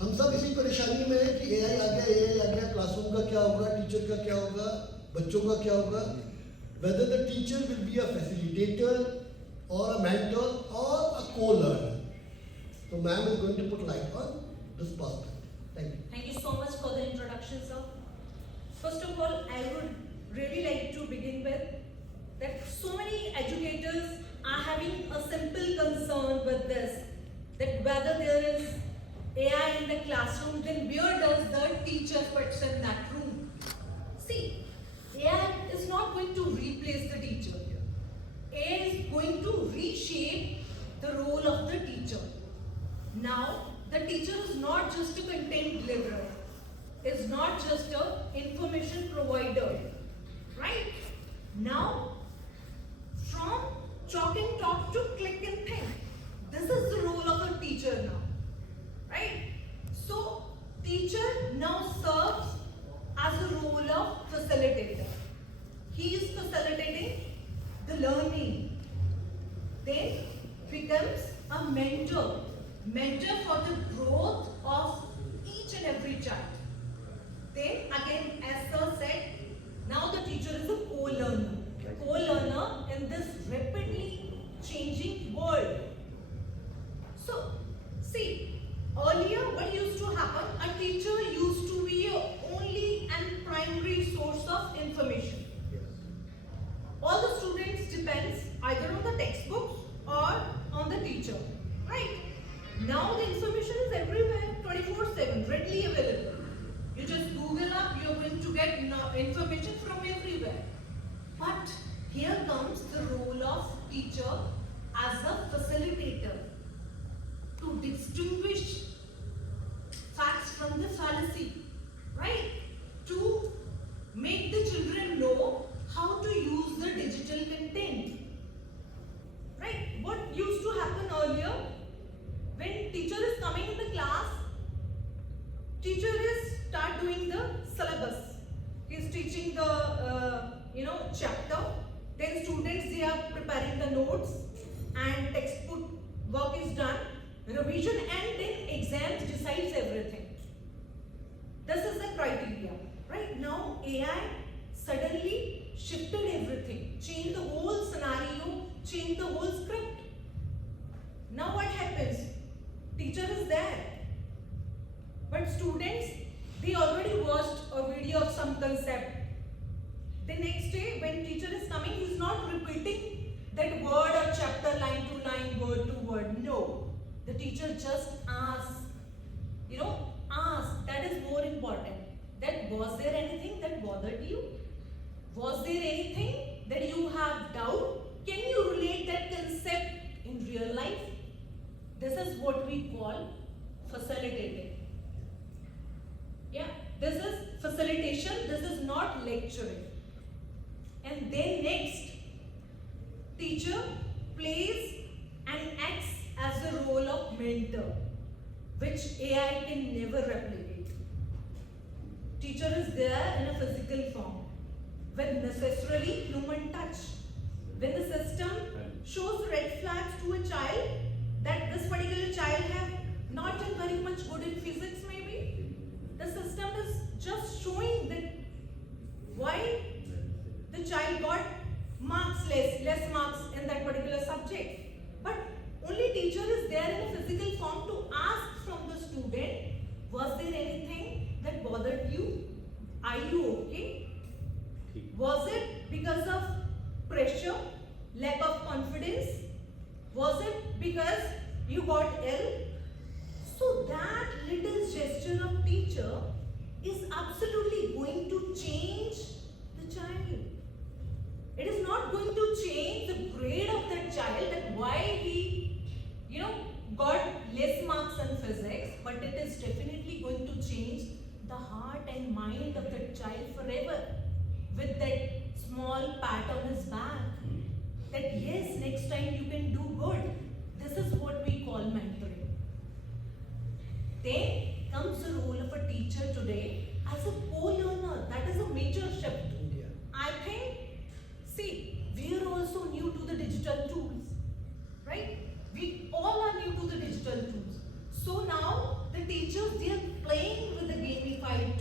हम सब इसी परेशानी में है कि एआई आ गया, क्लासरूम का क्या होगा, टीचर का क्या होगा, बच्चों का क्या होगा, whether the teacher will be a facilitator or a mentor or a co-learner. So ma'am is going to put light on this perspective. Thank you. Thank you so much for the introduction, sir. First of all, I would really like to begin with that so many educators are having a simple concern with this, that whether there is AI in the classroom, then where does the teacher fits in that room? See, AI is not going to replace the teacher here. AI is going to reshape the role of the teacher. Now, the teacher is not just a content deliverer, is not just a information provider, right? Now, from chalk and talk to click and think, this is the role of a teacher now, right? So, teacher now serves as a role of facilitator. He is facilitating the learning, then becomes a mentor for the growth of each and every child. Then again, as sir said, now the teacher is a co-learner. Co-learner in this rapidly changing world. So, see, earlier what used to happen, a teacher used to be a only and primary source of information. All the students depends either on the textbooks or on the teacher, right? Now the information is everywhere, 24/7, readily available. You just Google up, you're going to get information from everywhere. But here comes the role of teacher as a facilitator to distinguish facts from the fallacy, right? To make the children know how to use the digital content. Right? What used to happen earlier, when teacher is coming in the class, teacher is start doing the syllabus. He is teaching the chapter. Then students, they are preparing the notes and textbook work is done, revision, and then exams decides everything. This is the criteria. Right now, AI suddenly shifted everything, changed the whole scenario, changed the whole script. Now what happens? Teacher is there, but students, they already watched a video of some concept. The next day, when teacher is coming, he is not repeating that word or chapter line to line, word to word. No, the teacher just asks. Ask. That is more important. That was there anything that bothered you? Was there anything that you have doubt? Can you relate that concept in real life? This is what we call facilitating. Yeah, this is facilitation, this is not lecturing. And then next, teacher plays and acts as the role of mentor, which AI can never replicate. Teacher is there in a physical form, with necessarily human touch. When the system shows red flags to a child, that this particular child have not done very much good in physics maybe, the system is just showing that why the child got less marks in that particular subject. But only teacher is there in a physical form to ask from the student, was there anything that bothered you? Are you okay? Was it because of pressure, lack of confidence? Was it because you got ill? So that little gesture of teacher is absolutely going to change the child. It is not going to change the grade of that child, that why he, got less marks in physics, but it is definitely going to change the heart and mind of that child forever. With that small pat on his back, that yes, next time you can do good. This is what we call mentoring. Then comes the role of a teacher today as a co-learner. That is a major shift. Yeah. I think, see, we are also new to the digital tools, right? We all are new to the digital tools. So now the teachers, they are playing with the gamified